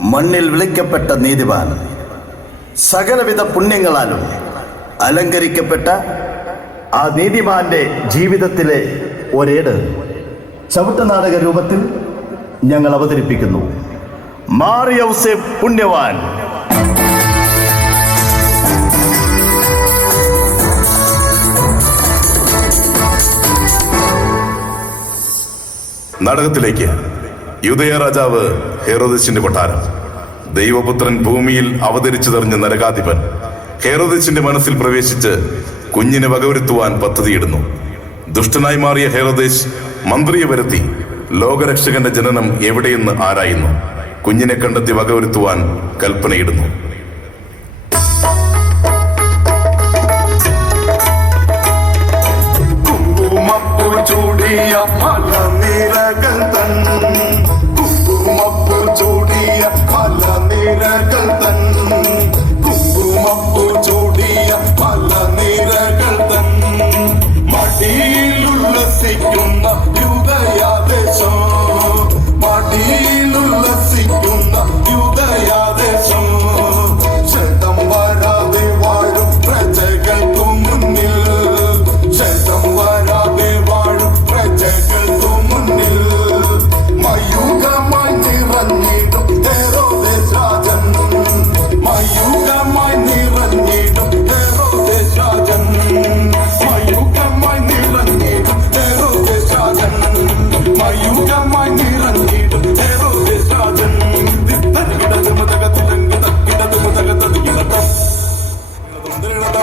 മണ്ണിൽ വിളിക്കപ്പെട്ട നീതിമാൻ സകലവിധ പുണ്യങ്ങളാലും അലങ്കരിക്കപ്പെട്ട ആ നീതിമാന്റെ ജീവിതത്തിലെ ഒരേട്. ചവിട്ടുനാടക രൂപത്തിൽ ഞങ്ങൾ അവതരിപ്പിക്കുന്നു. മാറിയൗസെ പുണ്യവാൻ. നാടകത്തിലേക്ക് യുദയ രാജാവ് ഹെറോദിസിന്റെ കൊട്ടാരം. ദൈവപുത്രൻ ഭൂമിയിൽ അവതരിച്ചു തെറിഞ്ഞ നരകാധിപൻ ഹെറോദിസിന്റെ മനസ്സിൽ പ്രവേശിച്ച് കുഞ്ഞിനെ വകവരുത്തുവാൻ പദ്ധതിയിടുന്നു. ദുഷ്ടനായി മാറിയ ഹേറോദേശ് മന്ത്രിയെ വരുത്തി ലോകരക്ഷകന്റെ ജനനം എവിടെയെന്ന് ആരായുന്നു? കുഞ്ഞിനെ കണ്ടെത്തി വകവരുത്തുവാൻ കൽപ്പനയിടുന്നു. ചൂടിയ മല നിരകൾ കുങ്കുമപ്പൂ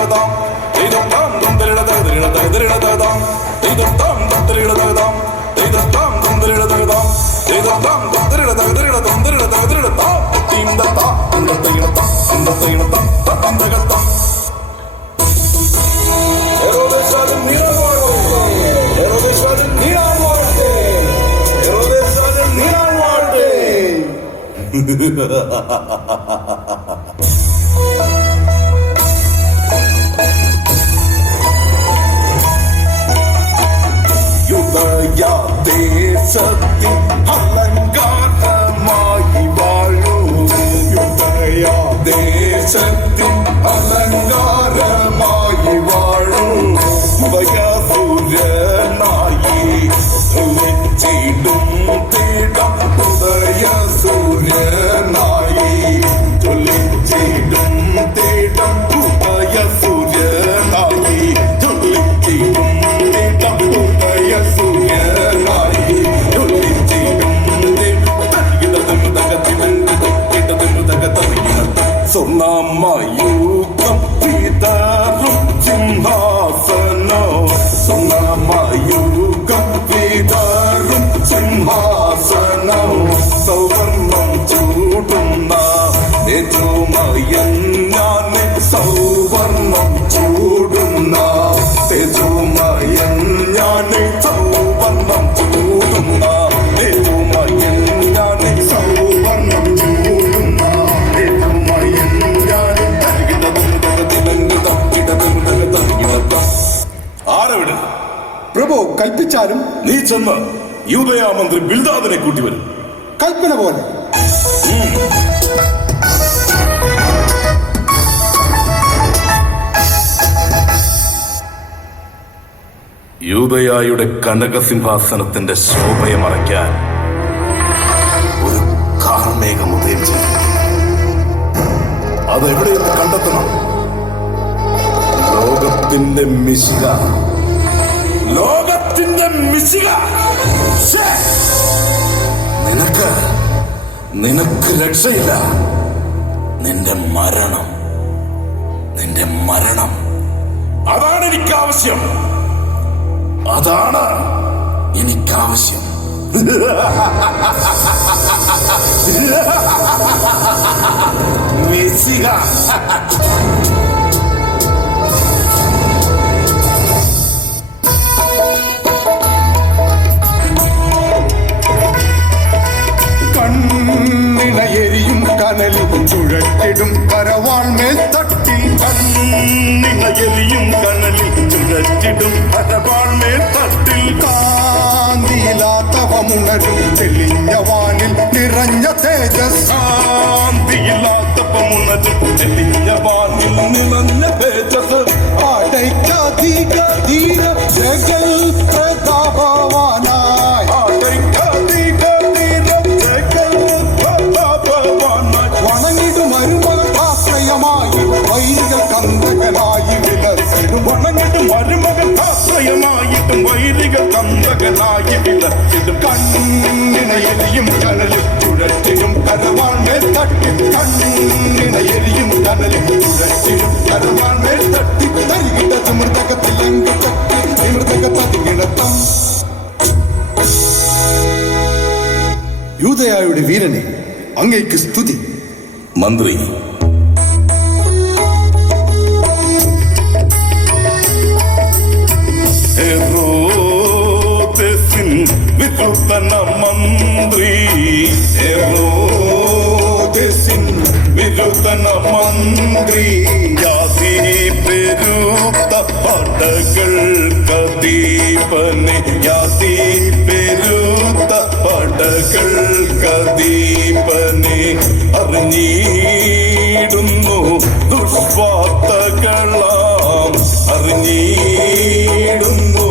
തരിളതാം ദൈതത്താം തം തരിളതാം തരിളതാം തരിളതാം ദൈതത്താം തം തരിളതാം ദൈതത്താം തം തരിളതാം ദൈതത്താം തം തരിളതാം തരിളതാം തരിളതാം തരിളതാം തീന്തത്താ അന്തത്തയിണത്താം അന്തത്തയിണത്താം തത്തന്തകത്താം. ഏകദേശം നിറവോ Ha ha ha ha ha ha. யா தேசத்தின் அலங்காரமாகி வாழும் யா தேசத்தின் அலங்கார സിംഹാസനോ സൗവർണം ചൂടുന്ന തേജോമയൻ ഞാൻ സൗവർണം ചൂടുന്ന തേജോമയൻ ഞാൻ സൗവർണം ചൂടുന്ന തേജോമയൻ ഞാൻ സൗവർണം ചൂടുന്ന ആരവിടെ? പ്രഭു കൽപ്പിച്ചാലും നീ ചെന്ന് യൂതയാ മന്ത്രി ബിൽദാദിനെ കൂട്ടിവരും കൽപ്പന പോലെ. യൂതയായുടെ കനകസിംഹാസനത്തിന്റെ ശോഭയെ മറയ്ക്കാൻ ഒരു കാർമേഘം ഉദയം ചെയ്തു. അതെവിടെയെന്ന് കണ്ടെത്തണം? ലോകത്തിന്റെ മിശിക. ലോകത്തിന്റെ മിശിക! നിനക്ക് നിനക്ക് രക്ഷയില്ല. നിന്റെ മരണം നിന്റെ മരണം അതാണ് എനിക്ക് ആവശ്യം അതാണ് എനിക്ക് എനിക്കാവശ്യം. മെസ്സിക ചുഴറ്റിടും കരവാൾമേൽ തട്ടി കണ്ണിന എലിയും കണലിൽ ചുഴറ്റിടും കരവാൾമേൽ തട്ടിൽ. കാന്തിയില്ലാത്ത മുണരും തെളിഞ്ഞ വാനിൽ നിറഞ്ഞ തേജസ് അങ്ങേക്ക് സ്തുതി. മന്ത്രി. വികൃതന മന്ത്രി. വികൃതന മന്ത്രി. ജാതി പെരുത്ത പടകൾ കദീപനെ ജാതി പടകൾ കദീപനെ അറിഞ്ഞിടുന്നു. ദുഷ്വാർത്തകളാം അറിഞ്ഞിടുന്നു.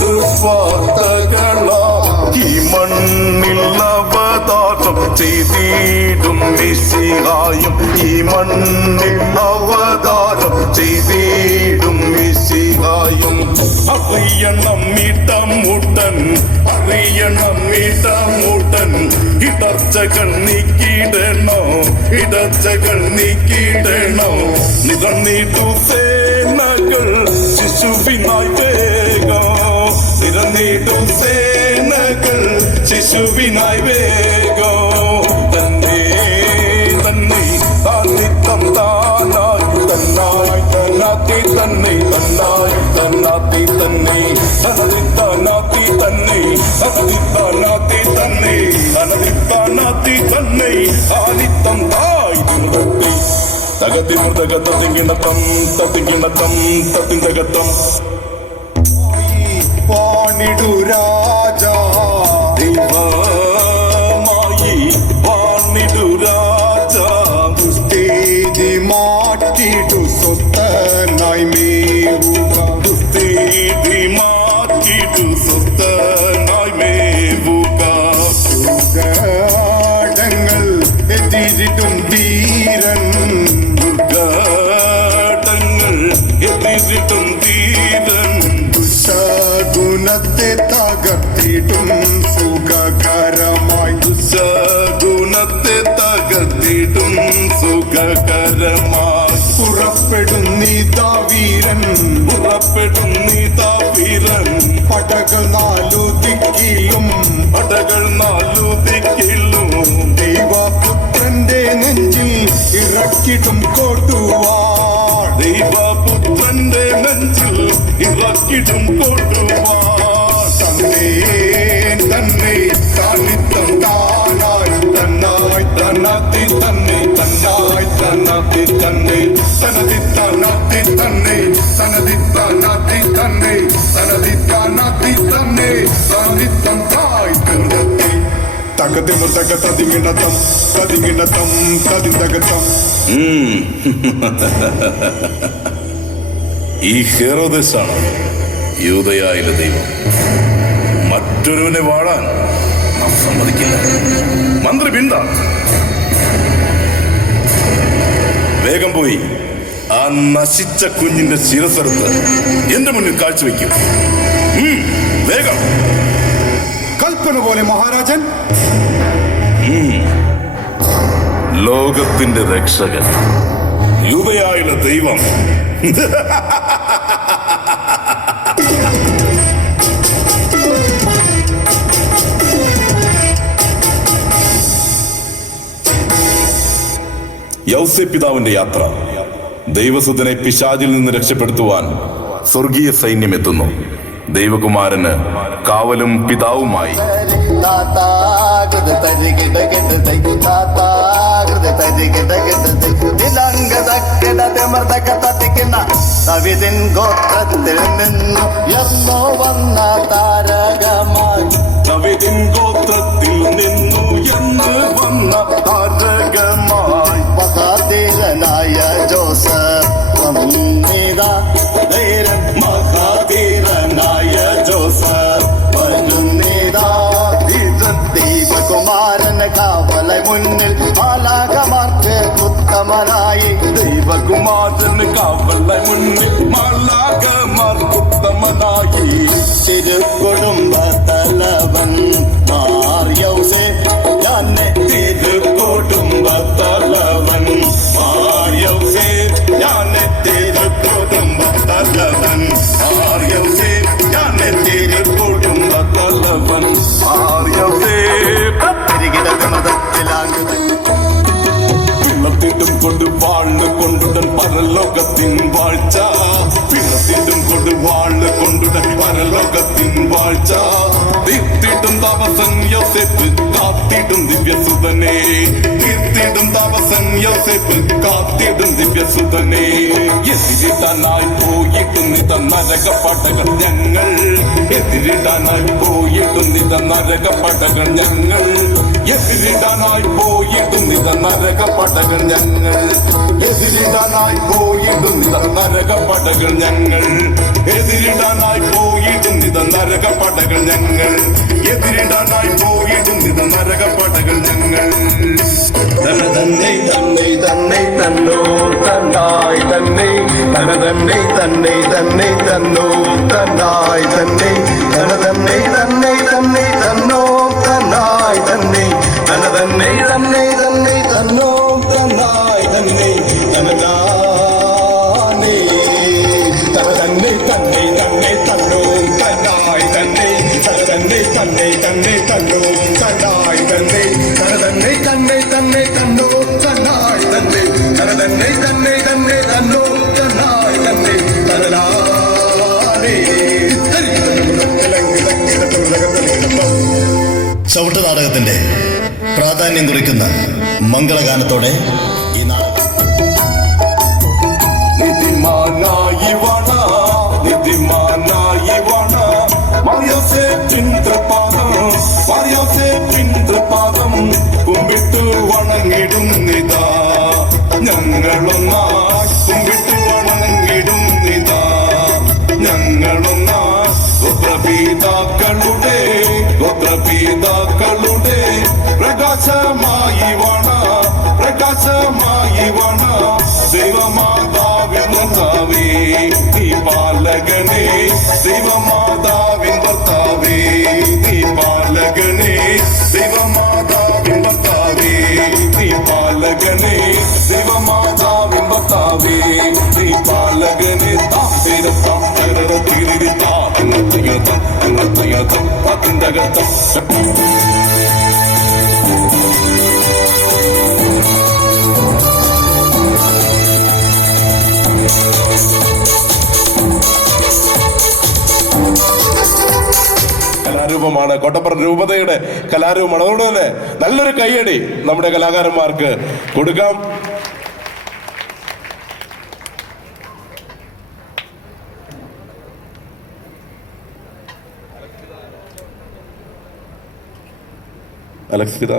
ദുഷ്വാർത്തകളാം ഈ മണ്ണിൽ അവതാരം ചെയ്തിടും വിശിഹായും ഈ മണ്ണിൽ അവതാരം ചെയ്തിടും മിശിഹായും. അറിയണം ഇടമൂട്ടൻ അറിയണം ഇടമുട്ടൻ ഇടർച്ചകൾ നീക്കിടണോ ഇടർച്ചകൾ നീക്കിടണോ നിറന്നിട്ടു സേനകൾ ശിശുവിനായി വേഗം. നിറന്നിട്ടു സേനകൾ ശിശുവിനായി വേഗം. தன்னை ஆதித்தம் தாய் திமிரத்தை தகத்திமிர் தகத்தத்தின் கிணத்தம் தத்தின் கிணத்தம் தத்தின் தகத்தம். வாணிடு ராஜா. திவா ധീരൻ ദുർഘടങ്ങൾ എതിരിട്ടും തീരൻ ദുശാഗുണത്തെ തകർത്തിട്ടും സുഖകരമായി. ദുശാഗുണത്തെ തകർത്തിട്ടും സുഖകരമായി. പുറപ്പെടും നീതാ വീരൻ. പുറപ്പെടും നീതാ വീരൻ. പടകൾ നാലു ദിക്കിലും இலக்கிடம் கோட்டுவார் தெய்வ புத்தந்தே நஞ்சில் இலக்கிடம் கோட்டுவார் தன்னே தன்னை தாண்டி தந்தானாய் தன்னாய் தன்னாத்தி தன்னை தன்னாய் தன்னாத்தி தன்னை தனதி தன்னாத்தி தன்னை தனதி தன்னாத்தி தன்னை தனதி தன்னாத்தி തകതിമ തക തതിങ്ങിണത്തം തതിങ്ങിണത്തം തതിന്തകത്തം ഈ ഹെറോദസാണ് യൂതയായിലെ ദൈവം. മറ്റൊരുവനെ വാഴാൻ നാം സമ്മതിക്കില്ല. മന്ത്രി ബിന്ദ വേഗം പോയി. ആ നശിച്ച കുഞ്ഞിന്റെ ശിരസെടുത്ത് എന്റെ മുന്നിൽ കാഴ്ചവെക്കും. പോലെ മഹാരാജൻ? ലോകത്തിന്റെ രക്ഷകൻ. യുവയായുള്ള ദൈവം. യൗസെ പിതാവിന്റെ യാത്ര. ദൈവസുതനെ പിശാചിൽ നിന്ന് രക്ഷപ്പെടുത്തുവാൻ സ്വർഗീയ സൈന്യം എത്തുന്നു. ദൈവകുമാരന് കാവലും പിതാവുമായി. ഗോത്രത്തിൽ നിന്നു ഗോത്രത്തിൽ നിന്നു എന്ന് വന്ന താരകമായി. வேண்டாங்குது பிணத்திடும் கொண்டு வாழ்ந்து கொண்டுடன் பரலோகத்தின் வாழ்ச்சா? பிணத்திடும் கொண்டு வாழ்ந்து கொண்டுடன் பரலோகத்தின் வாழ்ச்சா? தித்திடும் தவசன் யோசித்து காத்திடும் திவ்ய சுதனே തീർത്തിടും താമസൻ യോസെപ്പ് കാത്തിടും ദിവ്യസുതനെ എതിരിടാനായി പോയിട്ടും നരക പടകൾ ഞങ്ങൾ. എതിരിടാനായി പോയിട്ടും നരക പടകൾ ഞങ്ങൾ. എതിരിടാനായി പോയിട്ടും നരക പടകൾ ഞങ്ങൾ. എതിരിടാനായി പോയിട്ടും നരക പടകൾ ഞങ്ങൾ. എതിരിടാനായി പോയിട്ടും നരക പടകൾ ഞങ്ങൾ. എതിരിടാനായി പോയിട്ടും നിത നരകപ്പടകൾ ഞങ്ങൾ തന്നെ തന്നെ തന്നെ തന്നോ തന്നായി തന്നെ തന തന്നെ തന്നെ തന്നെ തന്നോ തന്നായി തന്നെ തന തന്നെ തന്നെ തന്നെ തന്നോ തന്നായി തന്നെ തന തന്നെ തന്നെ തന്നെ തന്നോ തന്നെ തന്നോ? തന്നായി തന്നെ. തന തന്നെ തന്നെ തന്നെ തന്നോ? തന്നായി തന്നെ. തന തന്നെ തന്നെ തന്നെ തന്നോ? തന്നായി തന്നെ. തനലാനേ ചവിട്ട് നാടകത്തിന്റെ പ്രാധാന്യം കുറിക്കുന്ന മംഗളഗാനത്തോടെ അങ്ങത്തകത്തം അങ്ങത്തകത്തം പത്തിന്തകത്തം കലാരൂപമാണ്. കോട്ടപ്പുറം രൂപതയുടെ കലാരൂപമാണ്. അതുകൊണ്ട് തന്നെ നല്ലൊരു കൈയടി നമ്മുടെ കലാകാരന്മാർക്ക് കൊടുക്കാം. അലക്സ് പിതാ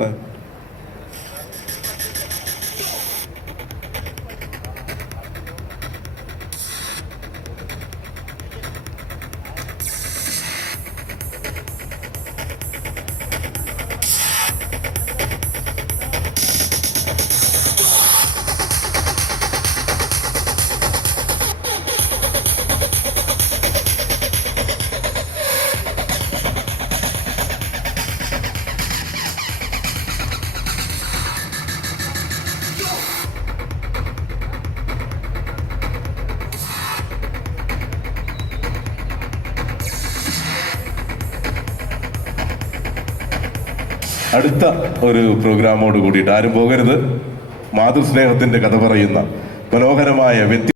അടുത്ത ഒരു പ്രോഗ്രാമോട് കൂടിയിട്ട് ആരും പോകരുത്. മാതൃസ്നേഹത്തിന്റെ കഥ പറയുന്ന മനോഹരമായ വ്യക്തി